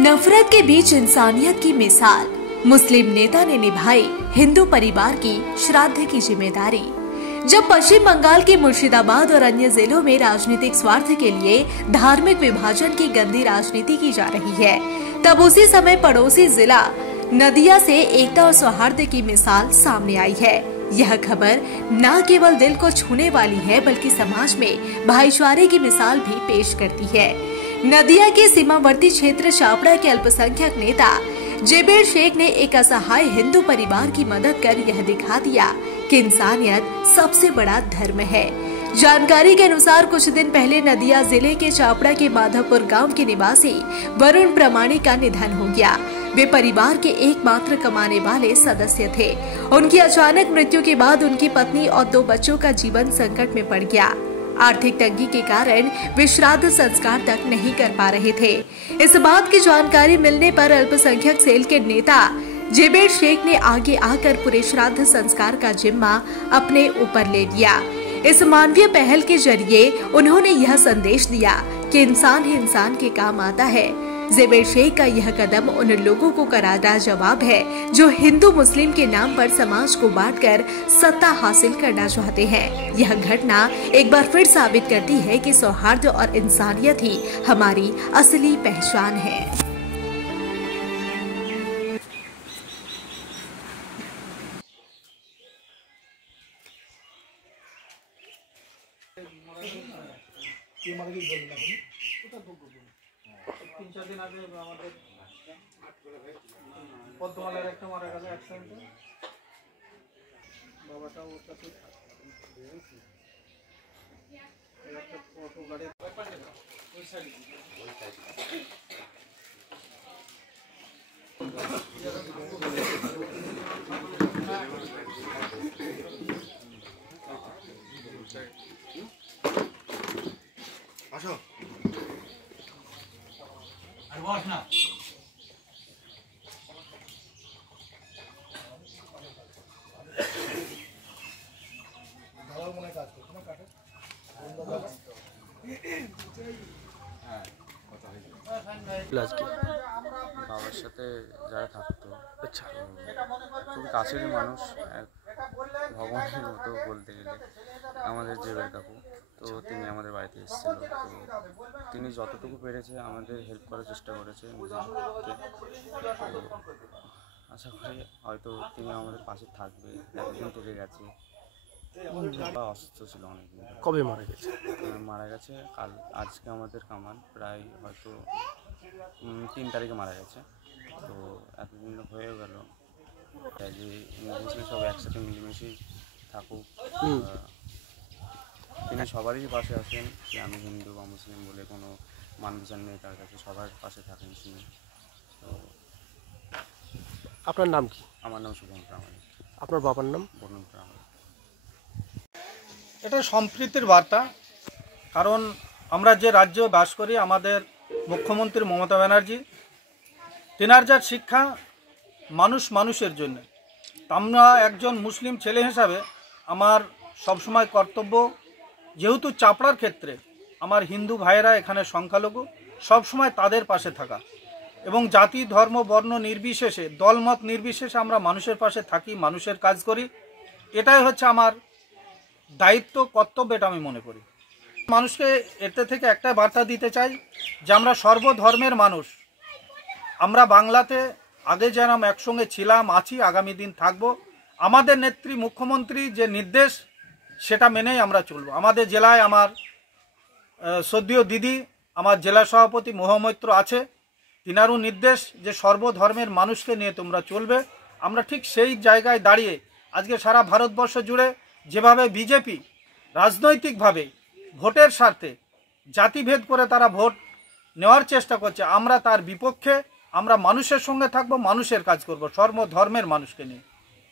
नफरत के बीच इंसानियत की मिसाल, मुस्लिम नेता ने निभाई हिंदू परिवार की श्राद्ध की जिम्मेदारी। जब पश्चिम बंगाल के मुर्शिदाबाद और अन्य जिलों में राजनीतिक स्वार्थ के लिए धार्मिक विभाजन की गंदी राजनीति की जा रही है, तब उसी समय पड़ोसी जिला नदिया से एकता और सौहार्द की मिसाल सामने आई है। यह खबर न केवल दिल को छूने वाली है, बल्कि समाज में भाईचारे की मिसाल भी पेश करती है। नदिया के सीमावर्ती क्षेत्र चापड़ा के अल्पसंख्यक नेता जेबेर शेख ने एक असहाय हिंदू परिवार की मदद कर यह दिखा दिया कि इंसानियत सबसे बड़ा धर्म है। जानकारी के अनुसार कुछ दिन पहले नदिया जिले के चापड़ा के माधवपुर गांव के निवासी वरुण प्रमाणिक का निधन हो गया। वे परिवार के एकमात्र कमाने वाले सदस्य थे। उनकी अचानक मृत्यु के बाद उनकी पत्नी और 2 बच्चों का जीवन संकट में पड़ गया। आर्थिक तंगी के कारण वे श्राद्ध संस्कार तक नहीं कर पा रहे थे। इस बात की जानकारी मिलने पर अल्पसंख्यक सेल के नेता जेबेर शेख ने आगे आकर पूरे श्राद्ध संस्कार का जिम्मा अपने ऊपर ले लिया। इस मानवीय पहल के जरिए उन्होंने यह संदेश दिया कि इंसान ही इंसान के काम आता है। जेबेर शेख का यह कदम उन लोगों को करारा जवाब है जो हिंदू मुस्लिम के नाम पर समाज को बांटकर सत्ता हासिल करना चाहते हैं। यह घटना एक बार फिर साबित करती है कि सौहार्द और इंसानियत ही हमारी असली पहचान है। तीन-चार दिन आगे আমাদের পদ্মমালার একটা মারা গেল অ্যাক্সিডেন্টে। বাবাটা ওর সাথে একটা অটো গাড়ি ওই সাইডে আসো আর বস না। দাদার মনে কাজ করছে না কাটে বাবার সাথে যারা থাকতো, আচ্ছা, খুব কাছের মানুষ, ভগবানের মতো বলতে গেলে আমাদের জেবের কাকু। তো তিনি আমাদের বাড়িতে এসেছিল। তো তিনি যতটুকু পেরেছে আমাদের হেল্প করার চেষ্টা করেছে নিজেকে। আশা করি হয়তো তিনি আমাদের পাশে থাকবে। এতদিন থেকে গেছে, অসুস্থ ছিল অনেকদিন। কবে মারা গেছে? মারা গেছে কাল, আজকে আমাদের কামান প্রায় হয়তো 3 তারিখে মারা গেছে। তো এতদিন হয়ে গেল যে মুসলিম সব একসাথে মিলেমিশেই থাকুক। তিনি সবারই পাশে আছেন, যে আমি হিন্দু বা মুসলিম বলে কোনো মান বিচার নেই তার কাছে, সবার পাশে থাকেন তিনি। তো আপনার নাম কি? আমার নাম শুভম প্রামাণিক। আপনার বাবার নাম? বরুণ প্রামাণিক। এটা সম্প্রীতির বার্তা, কারণ আমরা যে রাজ্যে বাস করি, আমাদের মুখ্যমন্ত্রী মমতা ব্যানার্জি, তেনার যা শিক্ষা মানুষ মানুষের জন্য। আমরা একজন মুসলিম ছেলে হিসাবে আমার সবসময় কর্তব্য, যেহেতু চাপড়ার ক্ষেত্রে আমার হিন্দু ভাইয়েরা এখানে সংখ্যালঘু, সবসময় তাদের পাশে থাকা এবং জাতি ধর্ম বর্ণ নির্বিশেষে, দলমত নির্বিশেষে আমরা মানুষের পাশে থাকি, মানুষের কাজ করি। এটাই হচ্ছে আমার দায়িত্ব, কর্তব্য, এটা আমি মনে করি। মানুষকে এতে থেকে একটা বার্তা দিতে চাই যে আমরা সর্বধর্মের মানুষ। আমরা বাংলাতে আগে যেরকম একসঙ্গে ছিলাম, আছি, আগামী দিন থাকব। আমাদের নেত্রী মুখ্যমন্ত্রী যে নির্দেশ সেটা মেনেই আমরা চলব। আমাদের জেলায় আমার শ্রদ্ধেয় দিদি, আমার জেলা সভাপতি মহামৈত্র আছে, তিনারও নির্দেশ যে সর্বধর্মের মানুষকে নিয়ে তোমরা চলবে। আমরা ঠিক সেই জায়গায় দাঁড়িয়ে আজকে সারা ভারতবর্ষ জুড়ে যেভাবে বিজেপি রাজনৈতিকভাবে ভোটের স্বার্থে জাতিভেদ করে তারা ভোট নেওয়ার চেষ্টা করছে, আমরা তার বিপক্ষে। আমরা মানুষের সঙ্গে থাকব, মানুষের কাজ করব, সর্বধর্মের মানুষকে নিয়ে।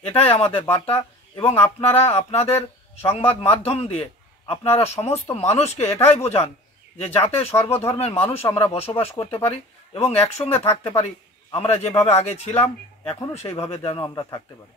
এটাই আমাদের বার্তা। এবং আপনারা আপনাদের সংবাদ মাধ্যম দিয়ে আপনারা সমস্ত মানুষকে এটাই বোঝান যে যাতে সর্বধর্মের মানুষ আমরা বসবাস করতে পারি এবং একসঙ্গে থাকতে পারি। আমরা যেভাবে আগে ছিলাম এখনও সেইভাবে যেন আমরা থাকতে পারি।